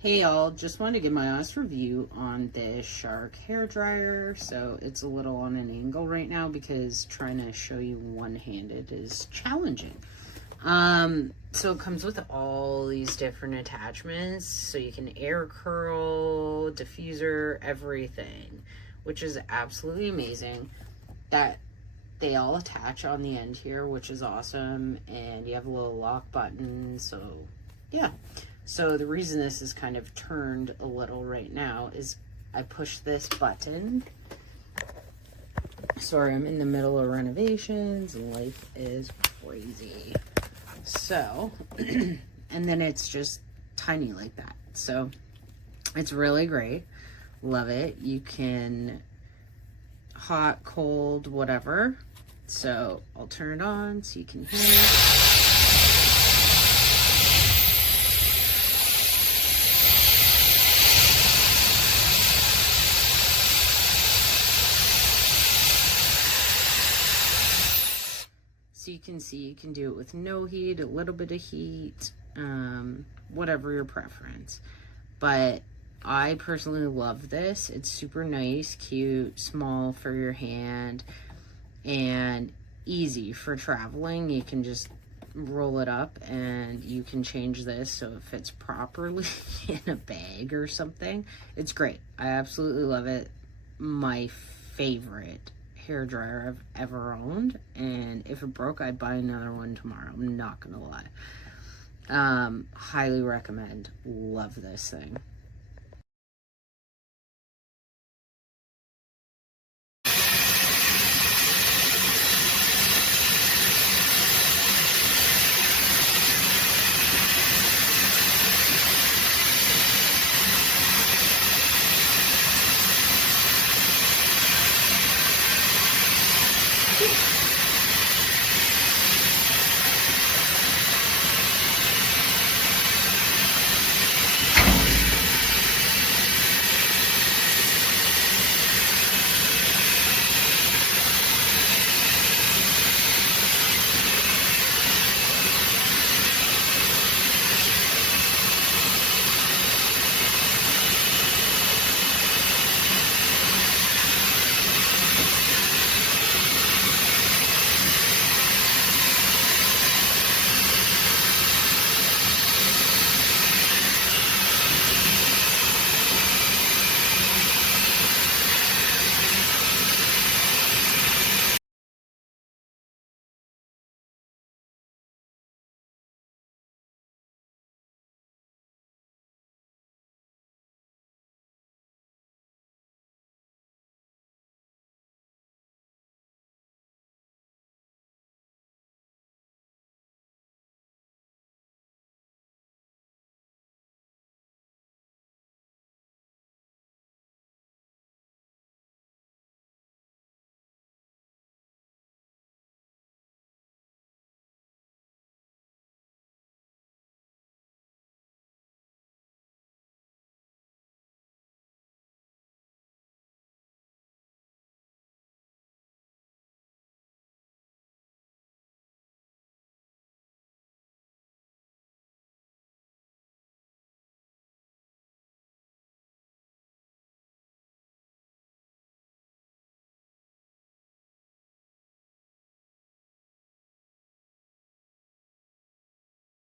Hey y'all, just wanted to give my honest review on this Shark hair dryer. So it's a little on an angle right now because trying to show you one-handed is challenging. So it comes with all these different attachments, so you can air curl, diffuser, everything, which is absolutely amazing. That they all attach on the end here, which is awesome, and you have a little lock button, so yeah. So the reason this is kind of turned a little right now is I push this button. Sorry, I'm in the middle of renovations and life is crazy. So, and then it's just tiny like that. So it's really great. Love it. You can hot, cold, whatever. So I'll turn it on so you can hear it. So you can see you can do it with no heat, a little bit of heat, whatever your preference. But I personally love this. It's super nice, cute, small for your hand, and easy for traveling. You can just roll it up and you can change this so it fits properly in a bag or something. It's great. I absolutely love it. My favorite hair dryer I've ever owned, and if it broke I'd buy another one tomorrow. I'm not gonna lie. Highly recommend. Love this thing.